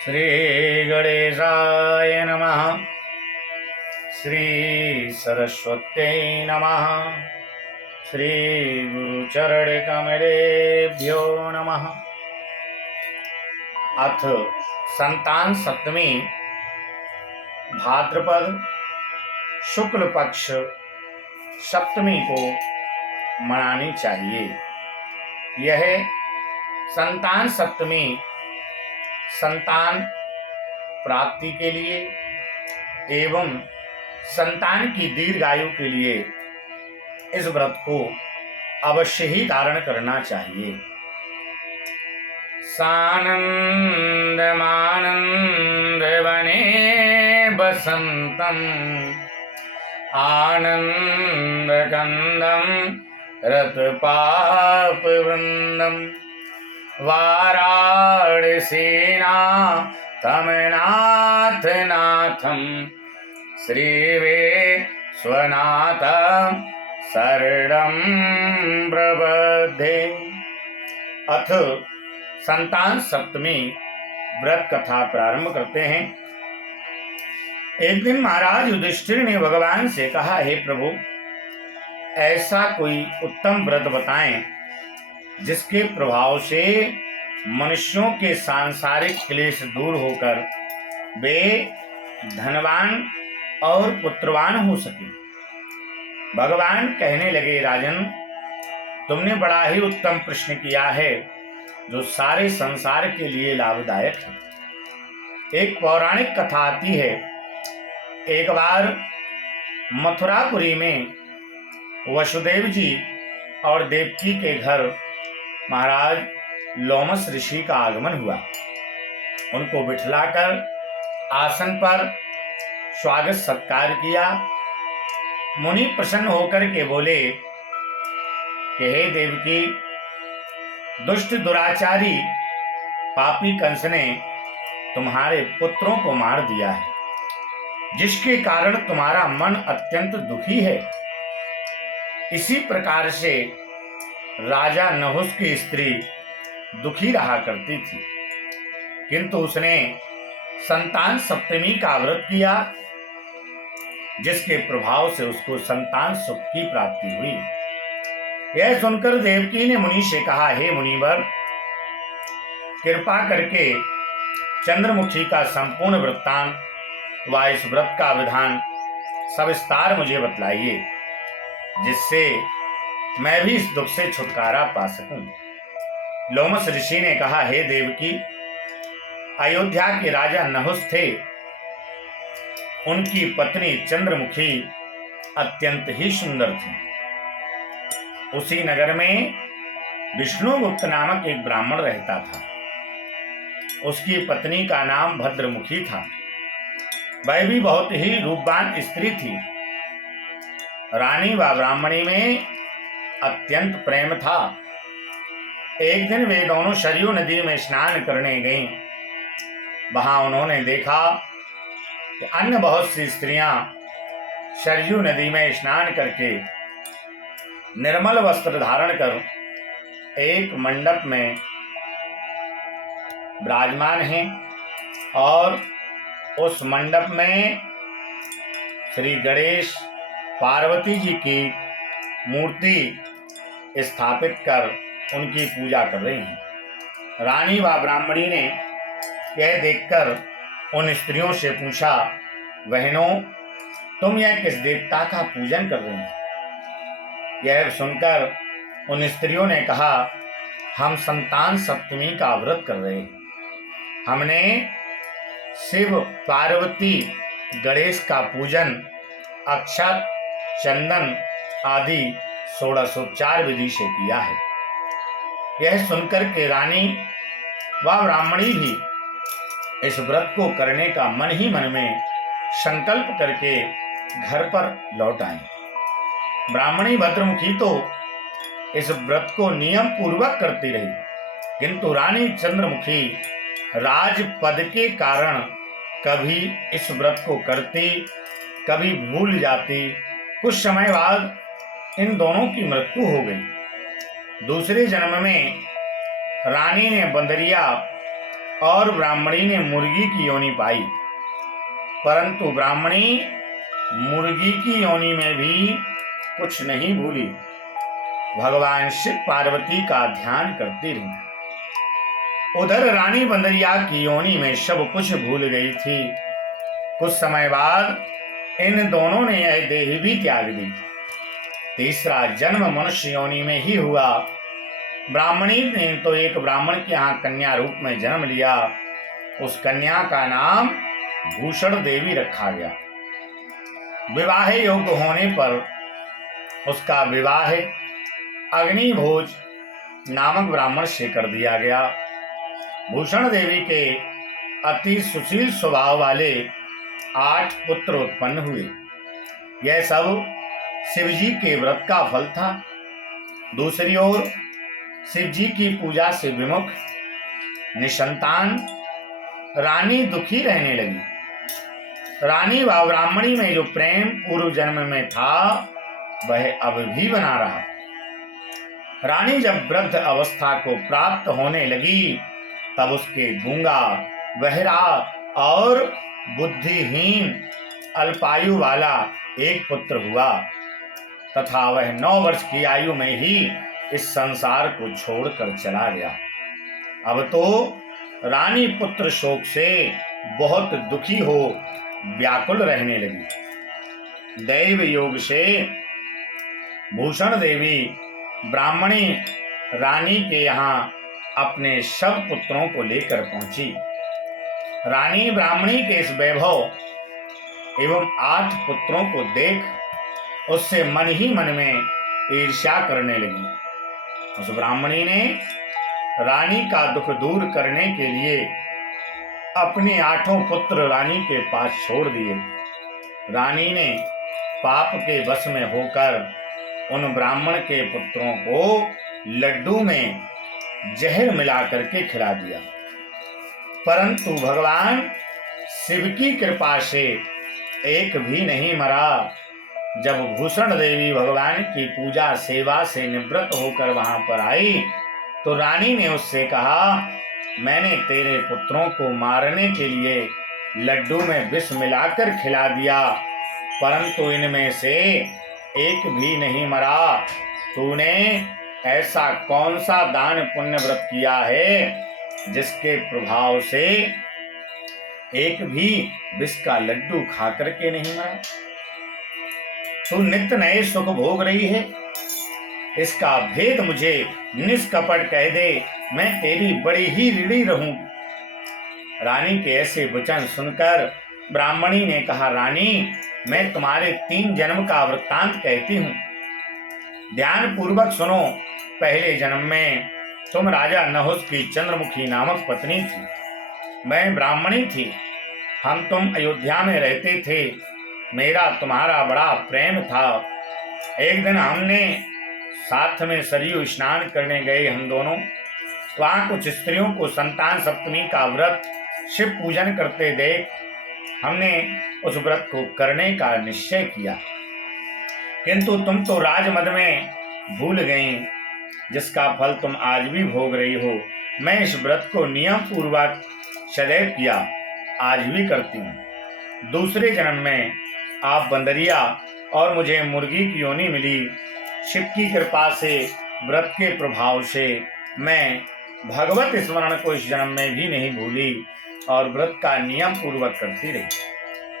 श्री गणेशाय नमः। श्री सरस्वत्यै नमः। श्री गुरुचरणकमलेभ्यो नमः। अथ संतान सप्तमी भाद्रपद शुक्ल पक्ष सप्तमी को मनानी चाहिए। यह संतान सप्तमी संतान प्राप्ति के लिए एवं संतान की दीर्घायु के लिए इस व्रत को अवश्य ही धारण करना चाहिए। सानंदमानंद वने बसंतम आनंद कंदम रत पाप वृंदम वाराणसीना तमनाथ नाथम श्री विश्वनाथ शरणं प्रबद्धे। अथ संतान सप्तमी व्रत कथा प्रारंभ करते हैं। एक दिन महाराज युधिष्ठिर ने भगवान से कहा, हे प्रभु, ऐसा कोई उत्तम व्रत बताएं जिसके प्रभाव से मनुष्यों के सांसारिक क्लेश दूर होकर वे धनवान और पुत्रवान हो सके। भगवान कहने लगे, राजन, तुमने बड़ा ही उत्तम प्रश्न किया है जो सारे संसार के लिए लाभदायक है। एक पौराणिक कथा आती है, एक बार मथुरापुरी में वसुदेव जी और देवकी के घर महाराज लोमस ऋषि का आगमन हुआ। उनको बिठलाकर आसन पर स्वागत सत्कार किया। मुनि प्रसन्न होकर के बोले कि हे देवकी, दुष्ट दुराचारी पापी कंस ने तुम्हारे पुत्रों को मार दिया है, जिसके कारण तुम्हारा मन अत्यंत दुखी है। इसी प्रकार से राजा नहुस की स्त्री दुखी रहा करती थी, किंतु उसने संतान सप्तमी का व्रत किया, जिसके प्रभाव से उसको संतान सुख की प्राप्ति हुई। यह सुनकर देवकी ने मुनि से कहा, हे मुनिवर, कृपा करके चंद्रमुखी का संपूर्ण वृत्तांत व इस व्रत का विधान सविस्तार मुझे बतलाइए, जिससे मैं भी इस दुख से छुटकारा पा सकूं। लोमस ऋषि ने कहा, हे देवकी, अयोध्या के राजा नहुस थे। उनकी पत्नी चंद्रमुखी अत्यंत ही सुंदर थी। उसी नगर में विष्णुगुप्त नामक एक ब्राह्मण रहता था। उसकी पत्नी का नाम भद्रमुखी था। वह भी बहुत ही रूपवान स्त्री थी। रानी व ब्राह्मणी में अत्यंत प्रेम था। एक दिन वे दोनों सरयू नदी में स्नान करने गईं। वहां उन्होंने देखा कि अन्य बहुत सी स्त्रियां सरयू नदी में स्नान करके निर्मल वस्त्र धारण कर एक मंडप में विराजमान हैं और उस मंडप में श्री गणेश पार्वती जी की मूर्ति स्थापित कर उनकी पूजा कर रही हैं। रानी व ब्राह्मणी ने यह देखकर उन स्त्रियों से पूछा, बहनों, तुम यह किस देवता का पूजन कर रही हैं? यह सुनकर उन स्त्रियों ने कहा, हम संतान सप्तमी का व्रत कर रहे हैं। हमने शिव, पार्वती, गणेश का पूजन अक्षत, चंदन आदि षोडशोपचार विधि से किया है। यह सुनकर के रानी व ब्राह्मणी भी इस व्रत को करने का मन ही मन में संकल्प करके घर पर लौट आई। ब्राह्मणी भद्रमुखी तो इस व्रत को नियम पूर्वक करती रही, किंतु रानी चंद्रमुखी राजपद के कारण कभी इस व्रत को करती, कभी भूल जाती। कुछ समय बाद इन दोनों की मृत्यु हो गई। दूसरे जन्म में रानी ने बंदरिया और ब्राह्मणी ने मुर्गी की योनि पाई, परंतु ब्राह्मणी मुर्गी की योनि में भी कुछ नहीं भूली, भगवान शिव पार्वती का ध्यान करती रही। उधर रानी बंदरिया की योनि में सब कुछ भूल गई थी। कुछ समय बाद इन दोनों ने यह देह भी त्याग दी। तीसरा जन्म मनुष्य योनि में ही हुआ। ब्राह्मणी ने तो एक ब्राह्मण के यहाँ कन्या रूप में जन्म लिया। उस कन्या का नाम भूषण देवी रखा गया। विवाह योग्य होने पर उसका विवाह अग्निभोज नामक ब्राह्मण से कर दिया गया। भूषण देवी के अति सुशील स्वभाव वाले 8 पुत्र उत्पन्न हुए। यह सब शिवजी के व्रत का फल था। दूसरी ओर शिवजी की पूजा से विमुख निसंतान रानी दुखी रहने लगी। रानी व ब्राह्मणी में जो प्रेम पूर्व जन्म में था वह अब भी बना रहा। रानी जब वृद्ध अवस्था को प्राप्त होने लगी तब उसके गूंगा, बहरा और बुद्धिहीन अल्पायु वाला एक पुत्र हुआ तथा वह 9 वर्ष की आयु में ही इस संसार को छोड़कर चला गया। अब तो रानी पुत्र शोक से बहुत दुखी हो व्याकुल रहने लगी। दैव योग से भूषण देवी ब्राह्मणी रानी के यहाँ अपने सब पुत्रों को लेकर पहुंची। रानी ब्राह्मणी के इस वैभव एवं 8 पुत्रों को देख उससे मन ही मन में ईर्ष्या करने लगी। उस ब्राह्मणी ने रानी का दुख दूर करने के लिए अपने 8 पुत्र रानी के पास छोड़ दिए। रानी ने पाप के वश में होकर उन ब्राह्मण के पुत्रों को लड्डू में जहर मिला करके खिला दिया, परंतु भगवान शिव की कृपा से एक भी नहीं मरा। जब भूषण देवी भगवान की पूजा सेवा से निवृत्त होकर वहां पर आई तो रानी ने उससे कहा, मैंने तेरे पुत्रों को मारने के लिए लड्डू में विष मिलाकर खिला दिया, परंतु इनमें से एक भी नहीं मरा। तूने ऐसा कौन सा दान पुण्य व्रत किया है जिसके प्रभाव से एक भी विष का लड्डू खा करके नहीं मरा? तू नित्य नए सुख भोग रही है, इसका भेद मुझे निष्कपट कह दे, मैं तेरी बड़ी ही ऋणी रहूं। रानी के ऐसे वचन सुनकर ब्राह्मणी ने कहा, रानी मैं तुम्हारे 3 जन्म का वृत्तांत कहती हूँ, ध्यान पूर्वक सुनो। पहले जन्म में तुम राजा नहुस की चंद्रमुखी नामक पत्नी थी, मैं ब्राह्मणी थी। हम तुम अयोध्या में रहते थे, मेरा तुम्हारा बड़ा प्रेम था। एक दिन हमने साथ में सरयू स्नान करने गए हम दोनों। वहां कुछ स्त्रियों को संतान सप्तमी का व्रत शिव पूजन करते देख हमने उस व्रत को करने का निश्चय किया, किंतु तुम तो राजमद में भूल गई, जिसका फल तुम आज भी भोग रही हो। मैं इस व्रत को नियम पूर्वक सदैव किया, आज भी करती हूँ। दूसरे जन्म में आप बंदरिया और मुझे मुर्गी की योनि मिली। शिव की कृपा से व्रत के प्रभाव से मैं भगवत स्मरण को इस जन्म में भी नहीं भूली और व्रत का नियम पूर्वक करती रही।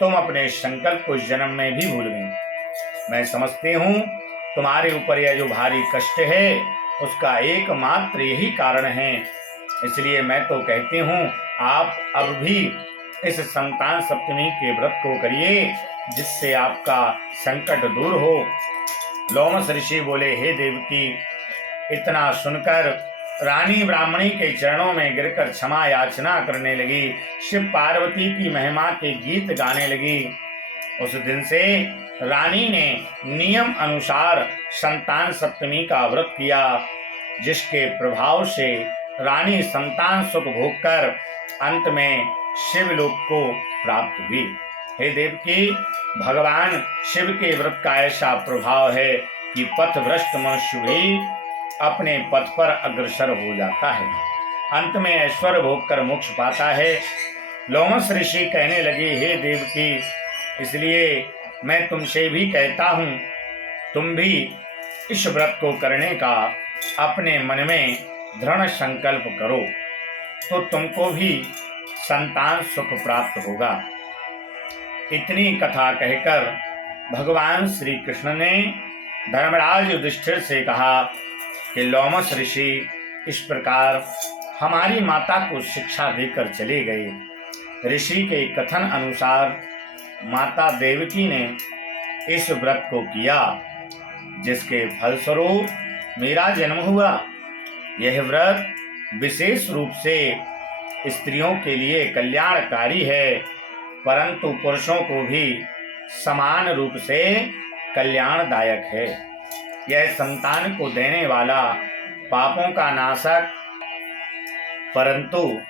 तुम अपने संकल्प को इस जन्म में भी भूल गई। मैं समझती हूँ तुम्हारे ऊपर यह जो भारी कष्ट है उसका एकमात्र यही कारण है, इसलिए मैं तो कहती हूँ आप अब भी इस संतान सप्तमी के व्रत को करिए, जिससे आपका संकट दूर हो। लोमस ऋषि बोले, हे देवकी। इतना सुनकर रानी ब्राह्मणी के चरणों में गिरकर क्षमा याचना करने लगी, शिव पार्वती की महिमा के गीत गाने लगी। उस दिन से रानी ने नियम अनुसार संतान सप्तमी का व्रत किया, जिसके प्रभाव से रानी संतान सुख भोगकर अंत में शिवलोक को प्राप्त हुई। हे देवकी, भगवान शिव के व्रत का ऐसा प्रभाव है कि पथभ्रष्ट मनुष्य भी अपने पथ पर अग्रसर हो जाता है। अंत में ऐश्वर्य भोग कर मोक्ष पाता है। लोमस ऋषि कहने लगे, हे देवकी, इसलिए मैं तुमसे भी कहता हूँ, तुम भी इस व्रत को करने का अपने मन में दृढ़ संकल्प करो, तो तुमको भी संतान सुख प्राप्त होगा। इतनी कथा कहकर भगवान श्री कृष्ण ने धर्मराज युधिष्ठिर से कहा कि लोमस ऋषि इस प्रकार हमारी माता को शिक्षा देकर चले गए। ऋषि के कथन अनुसार माता देवकी ने इस व्रत को किया, जिसके फलस्वरूप मेरा जन्म हुआ। यह व्रत विशेष रूप से स्त्रियों के लिए कल्याणकारी है, परंतु पुरुषों को भी समान रूप से कल्याणदायक है। यह संतान को देने वाला, पापों का नाशक, परंतु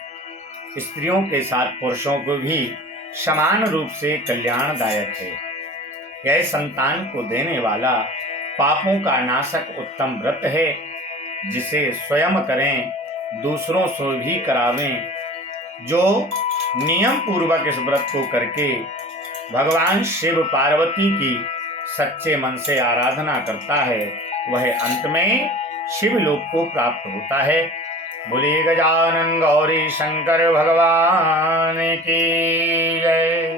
स्त्रियों के साथ पुरुषों को भी समान रूप से कल्याणदायक है। यह संतान को देने वाला, पापों का नाशक उत्तम व्रत है, जिसे स्वयं करें, दूसरों से भी करावें। जो नियम पूर्वक इस व्रत को करके भगवान शिव पार्वती की सच्चे मन से आराधना करता है, वह अंत में शिवलोक को प्राप्त होता है। बोलिए गजानन गौरी शंकर भगवान की जय।